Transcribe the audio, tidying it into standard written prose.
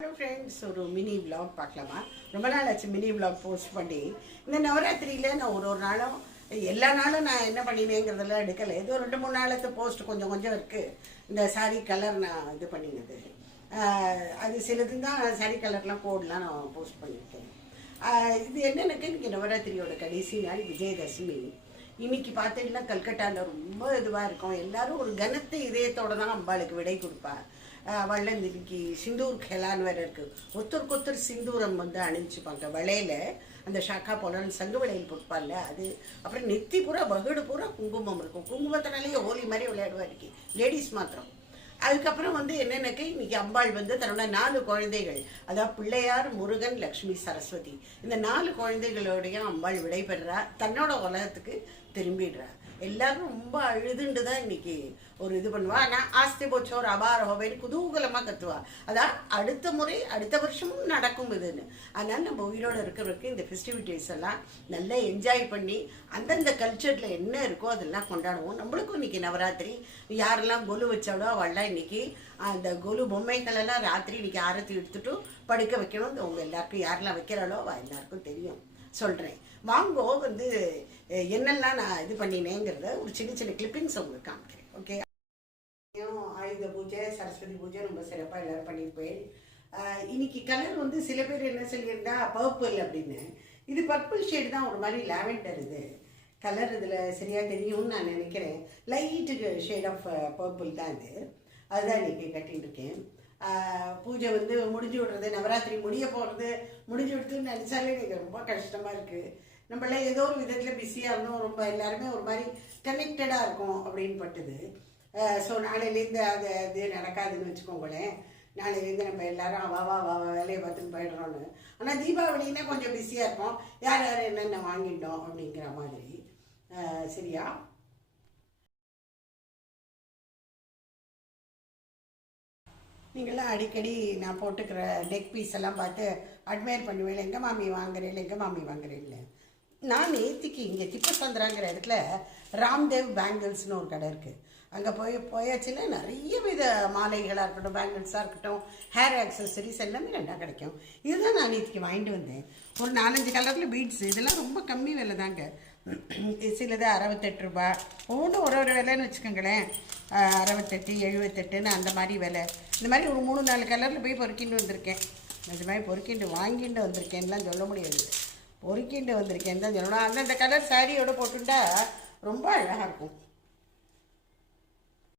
Hello friends, ஒரு mini vlog பார்க்கலாமா? ரொம்ப நாள் ஆச்சு மினி விலாக் போஸ்ட் பண்ணி. இந்த நவராத்திரியில் நான் ஒரு நாளும் எல்லா நாளும் நான் என்ன பண்ணினேங்கிறதெல்லாம் எடுக்கலை. ஏதோ 2-3 நாளுக்கு போஸ்ட் கொஞ்சம் கொஞ்சம் இருக்குது. இந்த சாரீ கலர் நான் இது பண்ணினது, அது சிலது தான் சாரீ கலர்லாம் கோடெலாம் நான் போஸ்ட் பண்ணியிருக்கேன். இது என்னென்னக்கு இன்றைக்கி நவராத்திரியோட கடைசி நாள் விஜயதசமி. இன்னைக்கு பார்த்தீங்கன்னா கல்கட்டாவில் ரொம்ப இதுவாக இருக்கும். எல்லாரும் ஒரு கனத்த இதயத்தோடு தான் அம்பாளுக்கு விடை கொடுப்பா. வள்ளந்திரிக்கு சிந்தூர் கெலான்னு வேறு இருக்குது. ஒருத்தருக்கு சிந்தூரம் அணிஞ்சுப்பாங்க. வளையல அந்த ஷாக்கா போலான்னு சங்கு வளையல் கொடுப்பாங்க. அது அப்புறம் நெத்தி பூரா வகுடு பூரா குங்குமம் இருக்கும். குங்குமத்தினாலேயே ஹோலி மாதிரி விளையாடுவா இருக்கு லேடிஸ் மாத்திரம். அதுக்கப்புறம் என்னென்னக்கு இன்னைக்கு அம்பாள் தன்னோட 4 குழந்தைகள், அதாவது பிள்ளையார், முருகன், லக்ஷ்மி, சரஸ்வதி, இந்த 4 குழந்தைகளோடையும் அம்பாள் விடைபெறா. தன்னோட உலகத்துக்கு திரும்பிடுறா. எல்லாரும் ரொம்ப அழுதுண்டு தான் இன்னைக்கு ஒரு இது பண்ணுவா. ஆனால் ஆஸ்தி போச்சோர் அபார ஹோபைன்னு குதூகலமாக கத்துவா. அதான் அடுத்த முறை அடுத்த வருஷமும் நடக்கும் இதுன்னு. அதனால் நம்ம உயிரோடு இருக்கிறவருக்கு இந்த ஃபெஸ்டிவிட்டிஸ் எல்லாம் நல்லா என்ஜாய் பண்ணி அந்தந்த கல்ச்சரில் என்ன இருக்கோ அதெல்லாம் கொண்டாடுவோம். நம்மளுக்கும் இன்னைக்கு நவராத்திரி. யாரெல்லாம் கொலு வச்சாலோ அவள்லாம் இன்னைக்கு அந்த கொலு பொம்மைகளெல்லாம் ராத்திரி இன்னைக்கு ஆரத்தி எடுத்துட்டு படுக்க வைக்கணும். உங்கள் எல்லாருக்கும் யாரெல்லாம் வைக்கிறாளோ எல்லாருக்கும் தெரியும். சொல்கிறேன் வாங்கோ. என்னெல்லாம் நான் இது பண்ணினேங்கிறத ஒரு சின்ன கிளிப்பிங்ஸ் உங்களுக்கு காமிக்கிறேன். ஓகே, ஆயுத பூஜை, சரஸ்வதி பூஜை ரொம்ப சிறப்பாக எல்லோரும் பண்ணியிருப்பேன். இன்னைக்கு கலர் சில பேர் என்ன சொல்லியிருந்தா பர்பிள் அப்படின்னு. இது பர்பிள் ஷேடு தான், ஒரு மாதிரி லாவெண்டர். இது கலர் இதில் சரியாக தெரியும்னு நான் நினைக்கிறேன். லைட்டு ஷேட் ஆஃப் பர்பிள் தான் இது. அதுதான் இன்னைக்கு கட்டின்னு இருக்கேன். பூஜை முடிஞ்சு விடுறது, நவராத்திரி முடிய போகிறது, முடிஞ்சு விடுறதுன்னு நினச்சாலே எனக்கு ரொம்ப கஷ்டமாக இருக்குது. நம்மள ஏதோ ஒரு விதத்தில் பிஸியாக இருந்தோம். ரொம்ப எல்லாருமே ஒரு மாதிரி கனெக்டடாக இருக்கும் அப்படின்னு பட்டுது. ஸோ நாளையிலேருந்து அது நடக்காதுன்னு வச்சுக்கோங்களேன். நாளையிலேருந்து நம்ம எல்லாரும் வா வேலையை பார்த்துன்னு போயிடுறோன்னு. ஆனால் தீபாவளின்னா கொஞ்சம் பிஸியாக இருக்கும். யார் என்னென்ன வாங்கிட்டோம் அப்படிங்கிற மாதிரி. சரியா? நீங்களாம் அடிக்கடி நான் போட்டுக்கிற நெக் பீஸ் எல்லாம் பார்த்து அட்மையர் பண்ணுவேன். எங்கே மாமி வாங்குறேன். நான் நேத்திக்கு இங்கே திப்பசந்திராங்கிற இடத்துல ராம்தேவ் பேங்கிள்ஸ்னு ஒரு கடை இருக்குது. அங்கே போயாச்சுன்னா நிறைய வித மாலைகளாக இருக்கட்டும், பேங்கிள்ஸாக இருக்கட்டும், ஹேர் ஆக்சசரிஸ் எல்லாமே நல்லா கிடைக்கும். இதுதான் நான் நேற்றுக்கு வாங்கிட்டு வந்தேன். ஒரு 4-5 கலரில் பீட்ஸ். இதெல்லாம் ரொம்ப கம்மி விலை தாங்க. சிலது 68 ரூபா, ஒவ்வொன்றும் ஒரு விலைன்னு வச்சுக்கோங்களேன். 68, 78 அந்த மாதிரி விலை. இந்த மாதிரி ஒரு 3-4 கலரில் போய் பொறுக்கிட்டு வந்திருக்கேன். இது மாதிரி பொறுக்கிட்டு வாங்கிட்டு வந்திருக்கேன்லாம் சொல்ல முடியாது. பொறுக்கிட்டு வந்திருக்கேன் தான் சொல்லணும். அந்தந்த கலர் சாரியோடு போட்டுட்டா ரொம்ப அழகாக இருக்கும்.